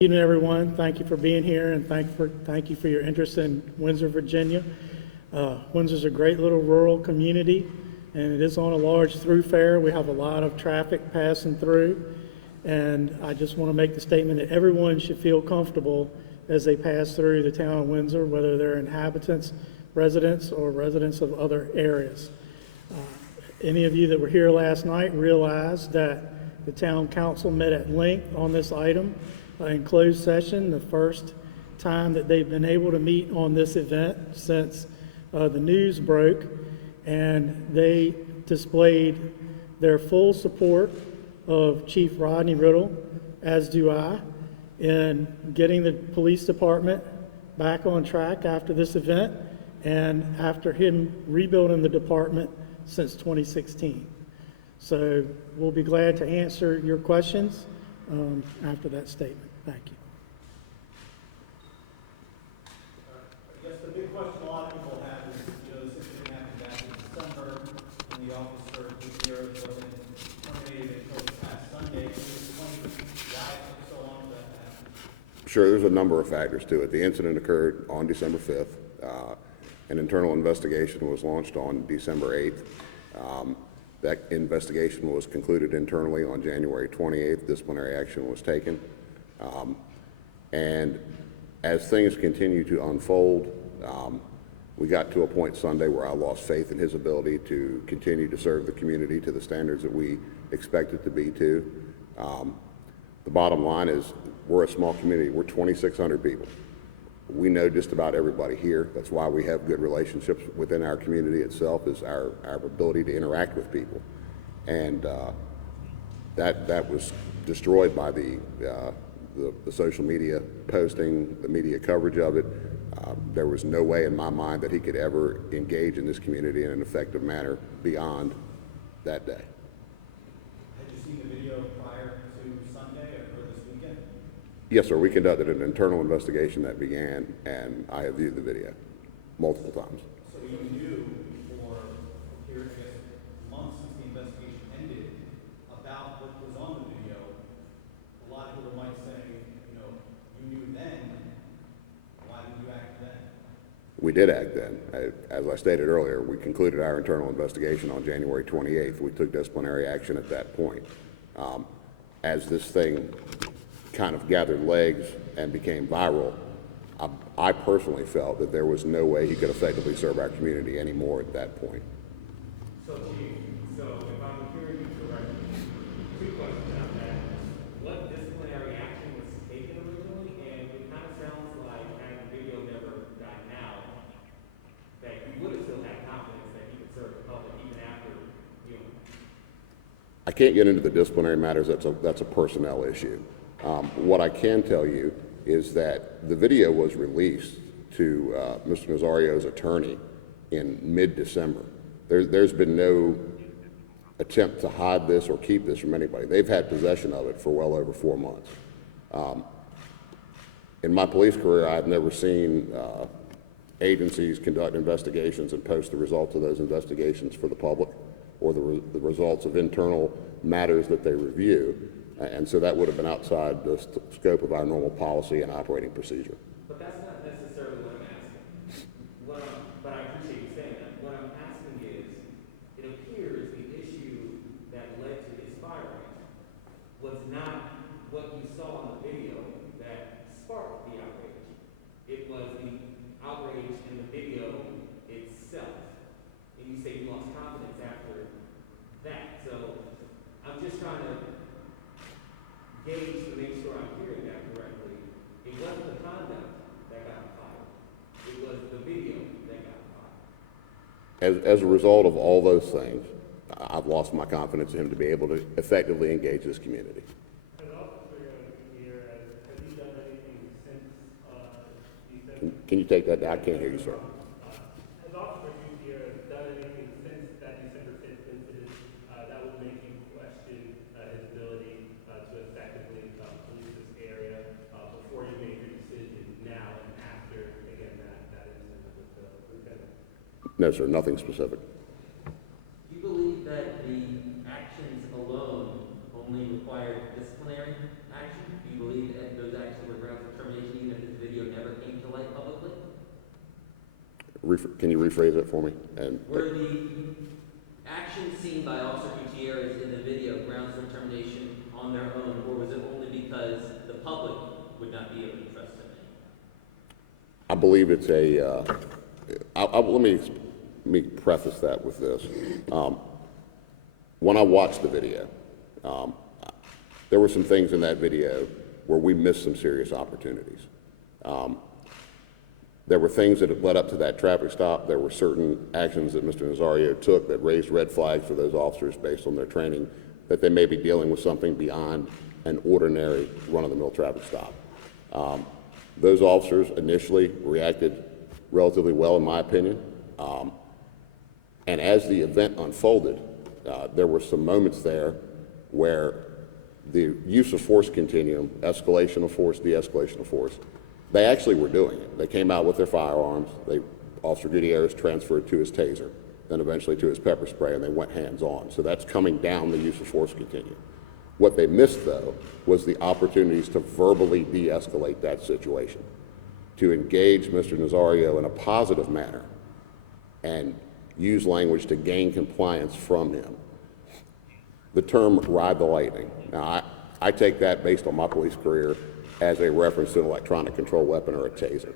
Good evening, everyone. Thank you for being here, and thank you for your interest in Windsor, Virginia. Windsor's a great little rural community, and it is on a large thoroughfare. We have a lot of traffic passing through, and I just want to make the statement that everyone should feel comfortable as they pass through the town of Windsor, whether they're inhabitants, residents, or residents of other areas. Any of you that were here last night realize that the town council met at length on this item in closed session, the first time that they've been able to meet on this event since the news broke, and they displayed their full support of Chief Rodney Riddle, as do I, in getting the police department back on track after this event and after him rebuilding the department since 2016. So we'll be glad to answer your questions after that statement. Thank you. I guess the big question a lot of people have is, this incident happened back in December, and the officer wasn't terminated until this past Sunday. Can you explain why it took so long for that to happen? Sure, there's a number of factors to it. The incident occurred on December 5th. An internal investigation was launched on December 8th. That investigation was concluded internally on January 28th. Disciplinary action was taken. And as things continue to unfold, we got to a point Sunday where I lost faith in his ability to continue to serve the community to the standards that we expect it to be to. The bottom line is we're a small community. We're 2,600 people. We know just about everybody here. That's why we have good relationships within our community itself, is our ability to interact with people. And that was destroyed by the social media posting, the media coverage of it. There was no way in my mind that he could ever engage in this community in an effective manner beyond that day. Had you seen the video prior to Sunday or this weekend? Yes, sir. We conducted an internal investigation that began, and I have viewed the video multiple times. So you knew for, I guess, months since the investigation ended about what was on the video. A lot of people might say, you knew then. Why didn't you act then? We did act then. As I stated earlier, we concluded our internal investigation on January 28th. We took disciplinary action at that point. As this thing kind of gathered legs and became viral, I personally felt that there was no way he could effectively serve our community anymore at that point. So, Chief, if I'm hearing you correctly, two questions on that. What disciplinary action was taken originally? And it kind of sounds like, had the video never gotten out, that you would have still had confidence that he could serve the public even after, I can't get into the disciplinary matters. That's a personnel issue. What I can tell you is that the video was released to Mr. Nazario's attorney in mid-December. There's been no attempt to hide this or keep this from anybody. They've had possession of it for well over 4 months. In my police career, I've never seen agencies conduct investigations and post the results of those investigations for the public, or the results of internal matters that they review. And so that would have been outside the scope of our normal policy and operating procedure. But that's not necessarily what I'm asking. But I appreciate you saying that. What I'm asking is, it appears the issue that led to his firing was not what you saw in the video that sparked the outrage. It was the outrage in the video itself. And you say you lost confidence after that. So I'm just trying to gauge to make sure I'm hearing that correctly. It wasn't the conduct that got fired. It was the video that got fired. As a result of all those things, I've lost my confidence in him to be able to effectively engage this community. And also, here, have you done anything since December? Can you take that down? I can't hear you, sir. Has Officer here done anything since that December 5th incident that would make you question his ability to effectively police this area before you made your decision now and after, again, that incident with the lieutenant? No, sir, nothing specific. Do you believe that the actions alone only required disciplinary action? Do you believe that those actions were Can you rephrase it for me? And Were the actions seen by Officer Gutierrez in the video grounds for termination on their own, or was it only because the public would not be able to trust him? I believe it's a, let me preface that with this. When I watched the video, there were some things in that video where we missed some serious opportunities. There were things that had led up to that traffic stop. There were certain actions that Mr. Nazario took that raised red flags for those officers based on their training, that they may be dealing with something beyond an ordinary run-of-the-mill traffic stop. Those officers initially reacted relatively well, in my opinion. And as the event unfolded, there were some moments there where the use of force continuum, escalation of force, de-escalation of force, they actually were doing it. They came out with their firearms. Officer Gutierrez transferred to his taser, then eventually to his pepper spray, and they went hands-on. So that's coming down the use of force continuum. What they missed, though, was the opportunities to verbally de-escalate that situation, to engage Mr. Nazario in a positive manner and use language to gain compliance from him. The term ride the lightning. Now, I take that based on my police career as a reference to an electronic control weapon or a taser.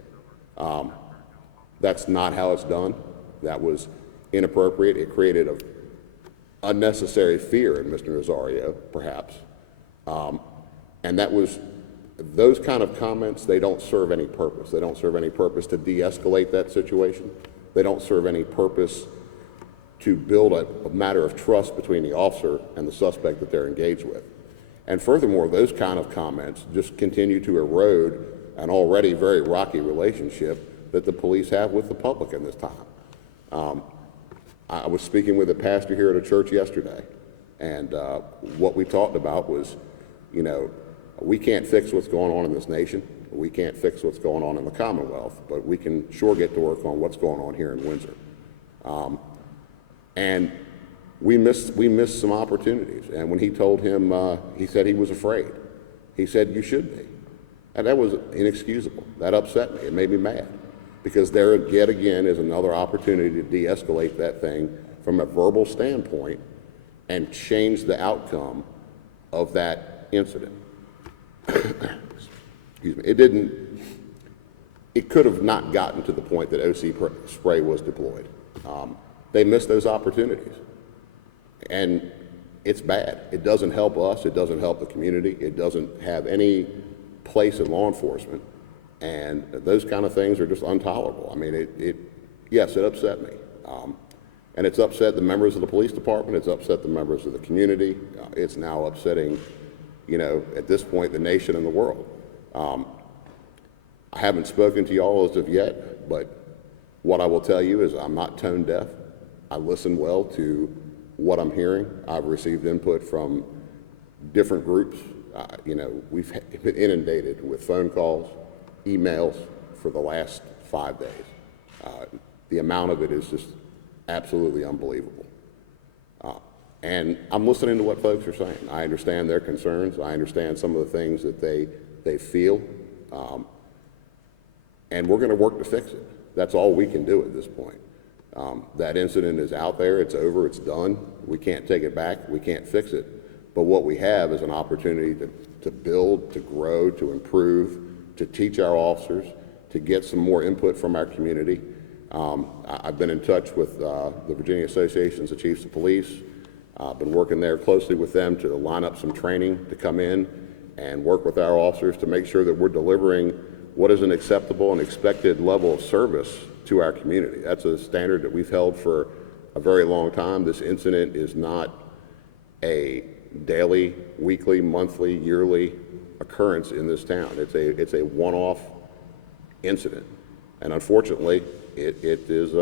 That's not how it's done. That was inappropriate. It created an unnecessary fear in Mr. Nazario, perhaps. And that was, those kind of comments, they don't serve any purpose. They don't serve any purpose to de-escalate that situation. They don't serve any purpose to build a matter of trust between the officer and the suspect that they're engaged with. And furthermore, those kind of comments just continue to erode an already very rocky relationship that the police have with the public in this time. I was speaking with a pastor here at a church yesterday, and what we talked about was, you know, we can't fix what's going on in this nation. We can't fix what's going on in the Commonwealth, but we can sure get to work on what's going on here in Windsor. And we missed some opportunities. And when he told him, he said he was afraid. He said, you should be. And that was inexcusable. That upset me. It made me mad. Because there, yet again, is another opportunity to de-escalate that thing from a verbal standpoint and change the outcome of that incident. Excuse me. It could have not gotten to the point that OC spray was deployed. They missed those opportunities. And it's bad. It doesn't help us. It doesn't help the community. It doesn't have any place in law enforcement. And those kind of things are just intolerable. I mean, yes, it upset me. And it's upset the members of the police department. It's upset the members of the community. It's now upsetting, you know, at this point, the nation and the world. I haven't spoken to y'all as of yet, but what I will tell you is I'm not tone deaf. I listen well to what I'm hearing. I've received input from different groups. You know, we've been inundated with phone calls, emails for the last 5 days. The amount of it is just absolutely unbelievable. And I'm listening to what folks are saying. I understand their concerns. I understand some of the things that they feel. And we're going to work to fix it. That's all we can do at this point. That incident is out there. It's over. It's done. We can't take it back. We can't fix it. But what we have is an opportunity to build, to grow, to improve, to teach our officers, to get some more input from our community. I've been in touch with the Virginia Associations of Chiefs of Police. I've been working there closely with them to line up some training to come in and work with our officers to make sure that we're delivering what is an acceptable and expected level of service to our community. That's a standard that we've held for a very long time. This incident is not a daily, weekly, monthly, yearly occurrence in this town. It's a one-off incident, and unfortunately, it is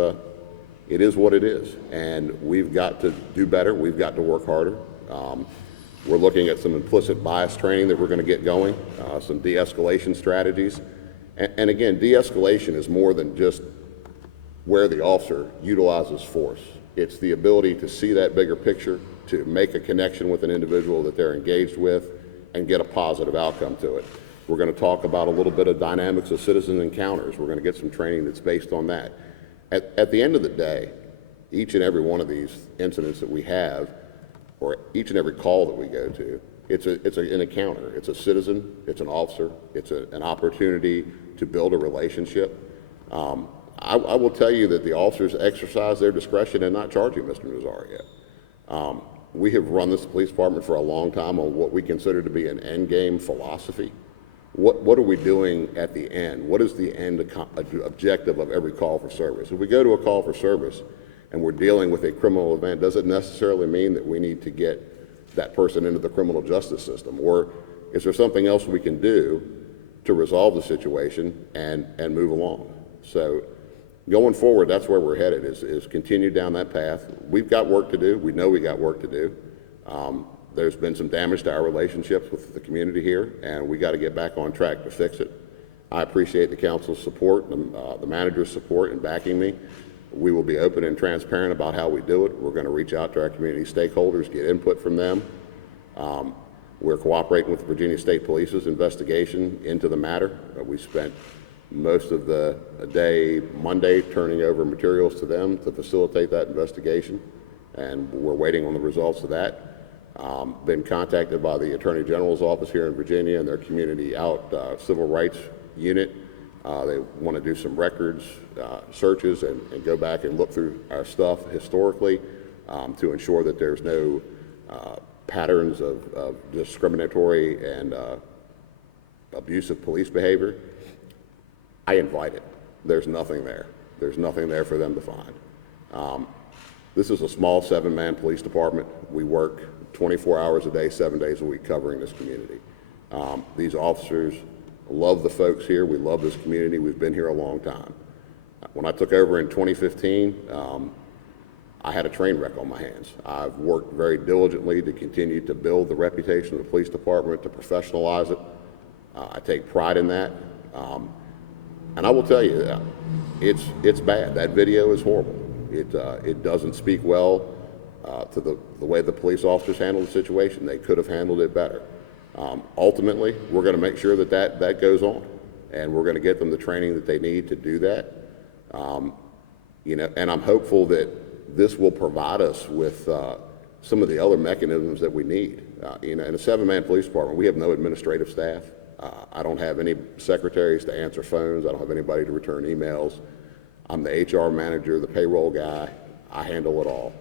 what it is. And we've got to do better. We've got to work harder. We're looking at some implicit bias training that we're going to get going, some de-escalation strategies, and again, de-escalation is more than just where the officer utilizes force. It's the ability to see that bigger picture, to make a connection with an individual that they're engaged with, and get a positive outcome to it. We're going to talk about a little bit of dynamics of citizen encounters. We're going to get some training that's based on that. At the end of the day, each and every one of these incidents that we have, or each and every call that we go to, it's an encounter. It's a citizen, it's an officer, it's an opportunity to build a relationship. I will tell you that the officers exercise their discretion in not charging Mr. Nazario. We have run this police department for a long time on what we consider to be an end game philosophy. What are we doing at the end? What is the end objective of every call for service? If we go to a call for service and we're dealing with a criminal event, does it necessarily mean that we need to get that person into the criminal justice system? Or is there something else we can do to resolve the situation and move along? So going forward, that's where we're headed, is continue down that path. We've got work to do. We know we got work to do. There's been some damage to our relationships with the community here, and we got to get back on track to fix it. I appreciate the council's support, the manager's support in backing me. We will be open and transparent about how we do it. We're going to reach out to our community stakeholders, get input from them. We're cooperating with the Virginia State Police's investigation into the matter. We spent most of the day Monday turning over materials to them to facilitate that investigation, and we're waiting on the results of that. Been contacted by the Attorney General's office here in Virginia and their community civil rights unit. They want to do some records searches and go back and look through our stuff historically to ensure that there's no patterns of discriminatory and abusive police behavior. I invite it. There's nothing there. There's nothing there for them to find. This is a small 7-man police department. We work 24 hours a day, 7 days a week covering this community. These officers love the folks here. We love this community. We've been here a long time. When I took over in 2015, I had a train wreck on my hands. I've worked very diligently to continue to build the reputation of the police department, to professionalize it. I take pride in that. And I will tell you that it's bad. That video is horrible. It doesn't speak well to the way the police officers handled the situation. They could have handled it better. Ultimately, we're going to make sure that goes on, and we're going to get them the training that they need to do that. And I'm hopeful that this will provide us with some of the other mechanisms that we need. In a 7-man police department, we have no administrative staff. I don't have any secretaries to answer phones. I don't have anybody to return emails. I'm the HR manager, the payroll guy. I handle it all.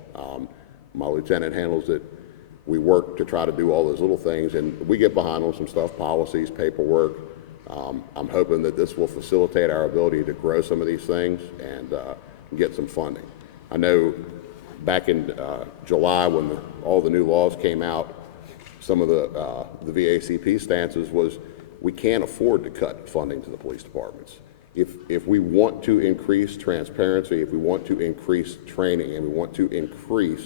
My lieutenant handles it. We work to try to do all those little things, and we get behind on some stuff, policies, paperwork. I'm hoping that this will facilitate our ability to grow some of these things and get some funding. I know back in July when all the new laws came out, some of the VACP stances was we can't afford to cut funding to the police departments. If we want to increase transparency, if we want to increase training, and we want to increase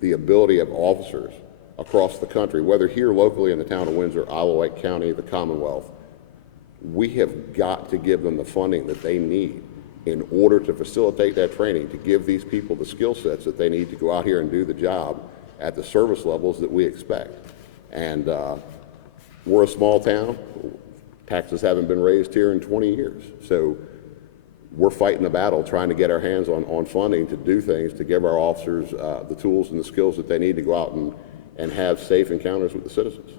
the ability of officers across the country, whether here locally in the town of Windsor, Isle of Wight County, the Commonwealth, we have got to give them the funding that they need in order to facilitate that training, to give these people the skill sets that they need to go out here and do the job at the service levels that we expect. And we're a small town. Taxes haven't been raised here in 20 years. So we're fighting a battle trying to get our hands on funding to do things, to give our officers the tools and the skills that they need to go out and have safe encounters with the citizens. Is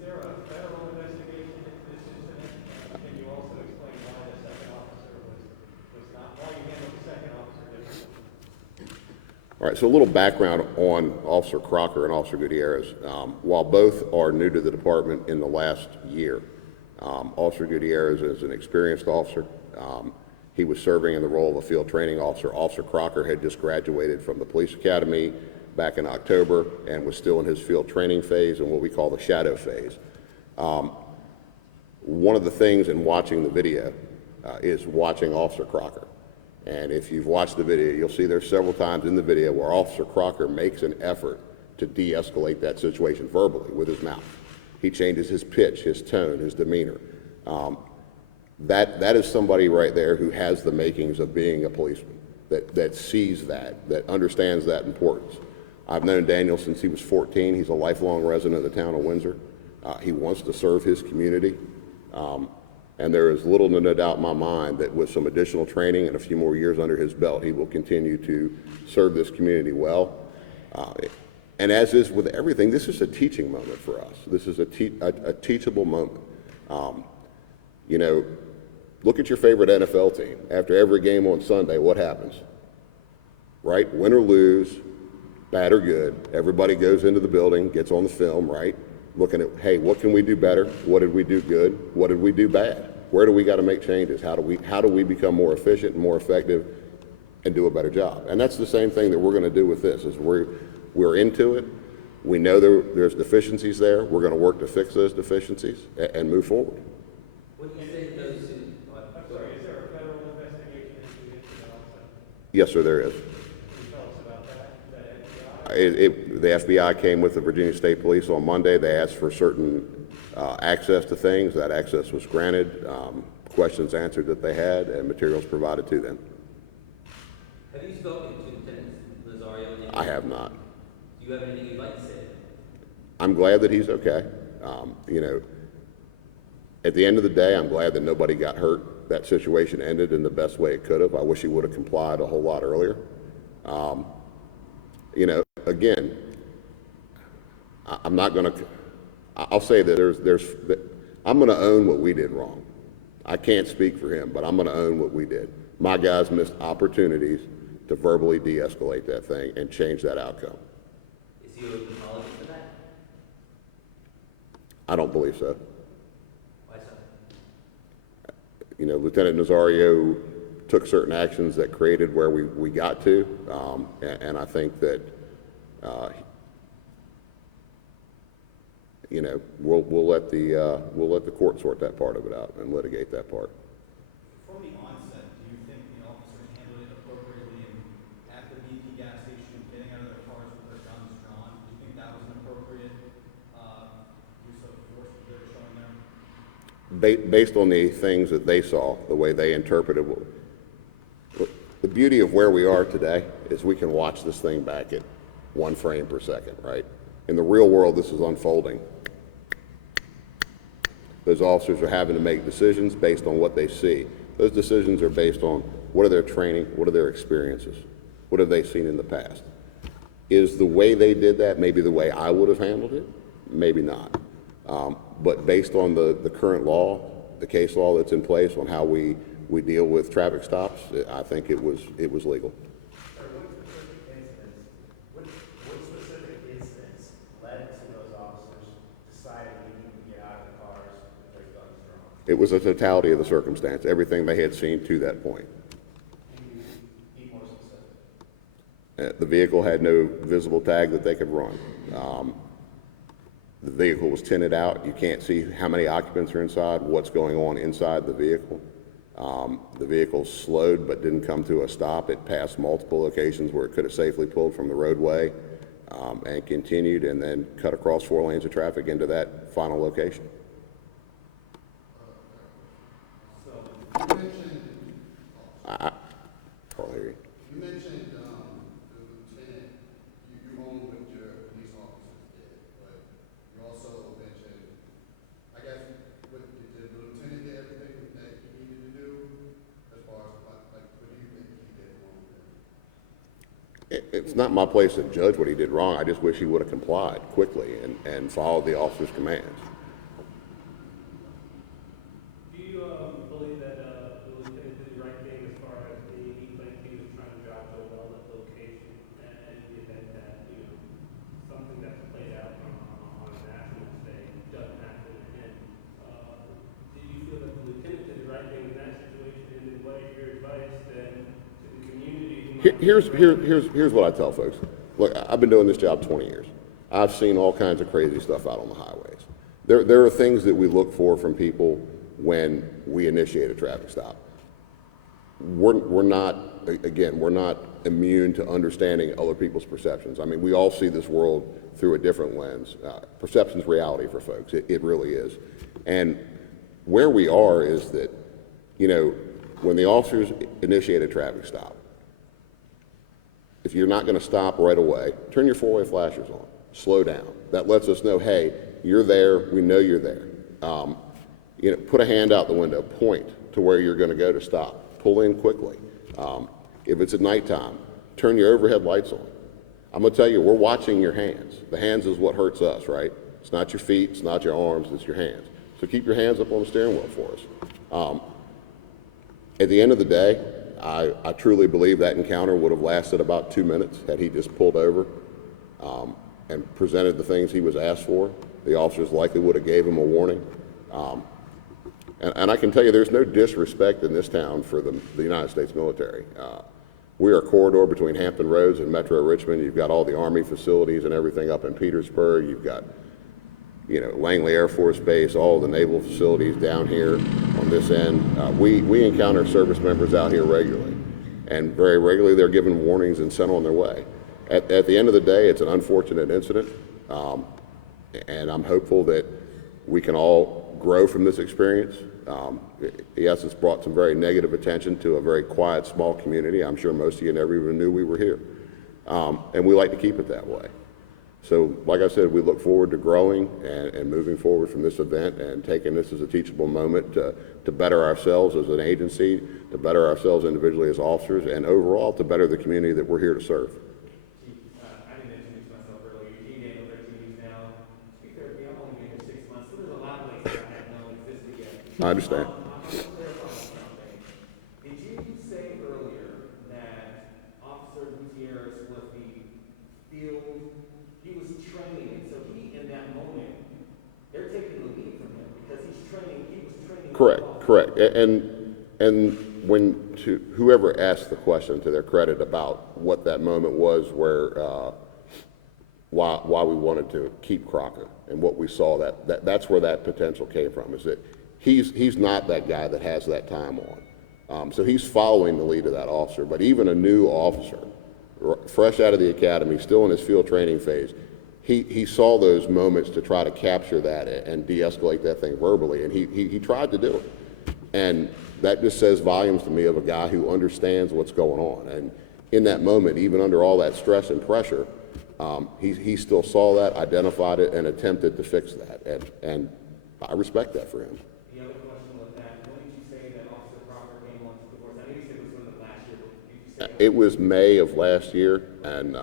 there a federal investigation into this incident? Can you also explain why the second officer was not, why you handled the second officer differently? All right, so a little background on Officer Crocker and Officer Gutierrez. While both are new to the department in the last year, Officer Gutierrez is an experienced officer. He was serving in the role of a field training officer. Officer Crocker had just graduated from the police academy back in October and was still in his field training phase and what we call the shadow phase. One of the things in watching the video is watching Officer Crocker. And if you've watched the video, you'll see there's several times in the video where Officer Crocker makes an effort to de-escalate that situation verbally with his mouth. He changes his pitch, his tone, his demeanor. That is somebody right there who has the makings of being a policeman, that sees that understands that importance. I've known Daniel since he was 14. He's a lifelong resident of the town of Windsor. He wants to serve his community. And there is little to no doubt in my mind that with some additional training and a few more years under his belt, he will continue to serve this community well. And as is with everything, this is a teaching moment for us. This is a teachable moment. You know, look at your favorite NFL team. After every game on Sunday, what happens? Right? Win or lose, bad or good, everybody goes into the building, gets on the film, right? Looking at, hey, what can we do better? What did we do good? What did we do bad? Where do we got to make changes? How do we become more efficient and more effective and do a better job? And that's the same thing that we're going to do with this. Is we're into it. We know there's deficiencies there. We're going to work to fix those deficiencies and move forward. What do you say to those who? I'm sorry, is there a federal investigation into it also? Yes, sir, there is. Can you tell us about that? The FBI came with the Virginia State Police on Monday. They asked for certain access to things. That access was granted, questions answered that they had, and materials provided to them. Have you spoken to Lieutenant Nazario? I have not. Do you have anything you'd like to say? I'm glad that he's okay. You know, at the end of the day, I'm glad that nobody got hurt. That situation ended in the best way it could have. I wish he would have complied a whole lot earlier. You know, again, I'm not going to, I'll say that I'm going to own what we did wrong. I can't speak for him, but I'm going to own what we did. My guys missed opportunities to verbally de-escalate that thing and change that outcome. Is he owed an apology for that? I don't believe so. Why so? You know, Lieutenant Nazario took certain actions that created where we got to, and I think that, you know, we'll let the court sort that part of it out and litigate that part. From the onset, do you think the officers handled it appropriately and at the BP gas station, getting out of their cars with their guns drawn? Do you think that was an appropriate use of force that they were showing there? Based on the things that they saw, the way they interpreted the beauty of where we are today is we can watch this thing back at 1 frame per second, right? In the real world, this is unfolding. Those officers are having to make decisions based on what they see. Those decisions are based on what are their training, what are their experiences, what have they seen in the past. Is the way they did that maybe the way I would have handled it? Maybe not. But based on the current law, the case law that's in place on how we deal with traffic stops, I think it was legal. What specific incidents led to those officers deciding they need to get out of the cars with their guns drawn? It was a totality of the circumstance, everything they had seen to that point. Can you be more specific? The vehicle had no visible tag that they could run. The vehicle was tinted out. You can't see how many occupants are inside, what's going on inside the vehicle. The vehicle slowed but didn't come to a stop. It passed multiple locations where it could have safely pulled from the roadway and continued and then cut across 4 lanes of traffic into that final location. You mentioned, Carl, hear you. you mentioned the lieutenant, you own what your police officers did, but you also mentioned, I guess, what the lieutenant did everything that he needed to do, as far as like what do you think he did wrong? It's not my place to judge what he did wrong. I just wish he would have complied quickly and followed the officer's commands. Do you believe that the lieutenant did the right thing as far as he claimed he was trying to drive to a well-lit location and in the event that, you know, something that's played out on a national stage doesn't happen to him? Do you feel that the lieutenant did the right thing in that situation, and then what is your advice then to the community? Here's what I tell folks. Look, I've been doing this job 20 years. I've seen all kinds of crazy stuff out on the highways. There are things that we look for from people when we initiate a traffic stop. We're not immune to understanding other people's perceptions. I mean, we all see this world through a different lens. Perception's reality for folks. It really is. And where we are is that, you know, when the officers initiate a traffic stop, if you're not going to stop right away, turn your 4-way flashers on. Slow down. That lets us know, hey, you're there. We know you're there. put a hand out the window, point to where you're going to go to stop, pull in quickly. If it's at nighttime, turn your overhead lights on. I'm going to tell you, we're watching your hands. The hands is what hurts us, right? It's not your feet, it's not your arms, it's your hands. So keep your hands up on the steering wheel for us. At the end of the day, I truly believe that encounter would have lasted about 2 minutes had he just pulled over and presented the things he was asked for. The officers likely would have gave him a warning. And I can tell you there's no disrespect in this town for the United States military. We are a corridor between Hampton Roads and Metro Richmond. You've got all the Army facilities and everything up in Petersburg. You've got, Langley Air Force Base, all the naval facilities down here on this end. We encounter service members out here regularly. And very regularly they're given warnings and sent on their way. At the end of the day, it's an unfortunate incident. And I'm hopeful that we can all grow from this experience. Yes, it's brought some very negative attention to a very quiet, small community. I'm sure most of you never even knew we were here. And we like to keep it that way. So, like I said, we look forward to growing and moving forward from this event and taking this as a teachable moment to better ourselves as an agency, to better ourselves individually as officers, and overall to better the community that we're here to serve. I didn't introduce myself earlier. Eugene Daniel, 13 years now. To be fair, I've only been here 6 months, so there's a lot of places I have known existed yet. I understand. I want to clarify something. Did you say earlier that Officer Gutierrez was the field, he was training, so he, in that moment, they're taking the lead from him because he was training. Correct. And when whoever asked the question, to their credit, about what that moment was where why we wanted to keep Crocker and what we saw, that's where that potential came from, is that he's not that guy that has that time on. So he's following the lead of that officer, but even a new officer, fresh out of the academy, still in his field training phase, he saw those moments to try to capture that and de-escalate that thing verbally, and he tried to do it. And that just says volumes to me of a guy who understands what's going on. And in that moment, even under all that stress and pressure, he still saw that, identified it, and attempted to fix that. And I respect that for him. The other question was that, when did you say that Officer Crocker came on to the force? I know you said it was within the last year, but did you say? It was May of last year, and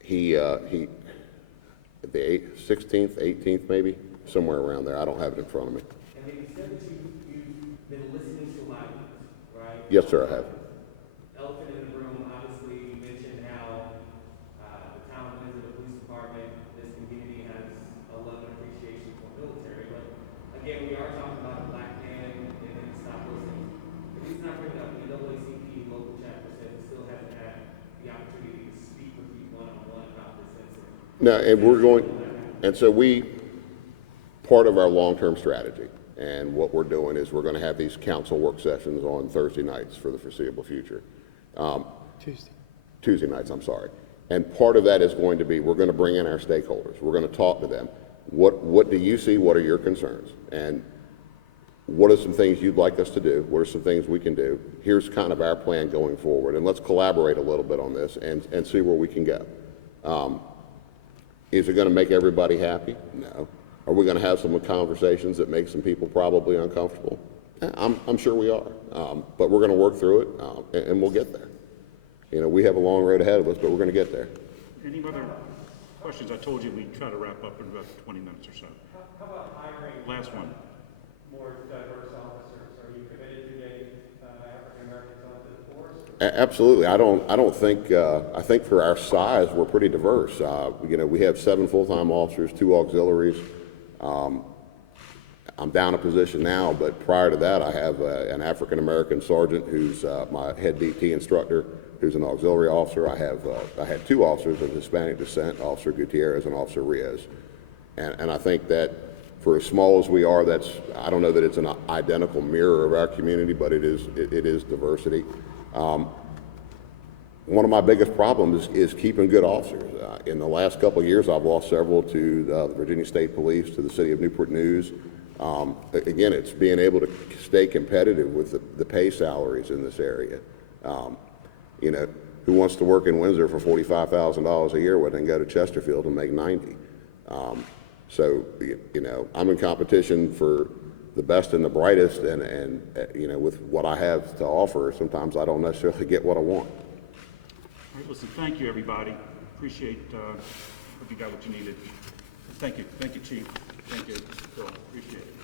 he the 16th, 18th maybe, somewhere around there. I don't have it in front of me. And then you said that you've been listening to live news, right? Yes, sir, I have. Elephant in the room, obviously, you mentioned how the town of Windsor, the police department, this community has a love and appreciation for the military. But again, we are talking about a black man and then stop listening. The reason I bring up the NAACP local chapter says it still hasn't had the opportunity to speak with you one-on-one about this incident. No, and so part of our long-term strategy, and what we're doing is we're going to have these council work sessions on Thursday nights for the foreseeable future. Tuesday nights, I'm sorry. And part of that is going to be, we're going to bring in our stakeholders. We're going to talk to them. What do you see? What are your concerns? And what are some things you'd like us to do? What are some things we can do? Here's kind of our plan going forward, and let's collaborate a little bit on this and see where we can go. Is it going to make everybody happy? No. Are we going to have some conversations that make some people probably uncomfortable? I'm sure we are. But we're going to work through it, and we'll get there. We have a long road ahead of us, but we're going to get there. Any other questions? I told you we'd try to wrap up in about 20 minutes or so. How about hiring Last one. more diverse officers? Are you committed to getting African Americans onto the force? Absolutely. I don't think, I think for our size, we're pretty diverse. We have 7 full-time officers, 2 auxiliaries. I'm down a position now, but prior to that, I have an African American sergeant who's my head DT instructor, who's an auxiliary officer. I had 2 officers of Hispanic descent, Officer Gutierrez and Officer Rios. And I think that for as small as we are, I don't know that it's an identical mirror of our community, but it is diversity. One of my biggest problems is keeping good officers. In the last couple of years, I've lost several to the Virginia State Police, to the City of Newport News. Again, it's being able to stay competitive with the pay salaries in this area. Who wants to work in Windsor for $45,000 a year when they can go to Chesterfield and make $90,000? So, you know, I'm in competition for the best and the brightest, and you know, with what I have to offer, sometimes I don't necessarily get what I want. All right, listen, thank you, everybody. Appreciate, hope you got what you needed. Thank you, Chief. Thank you, Phil. Appreciate it.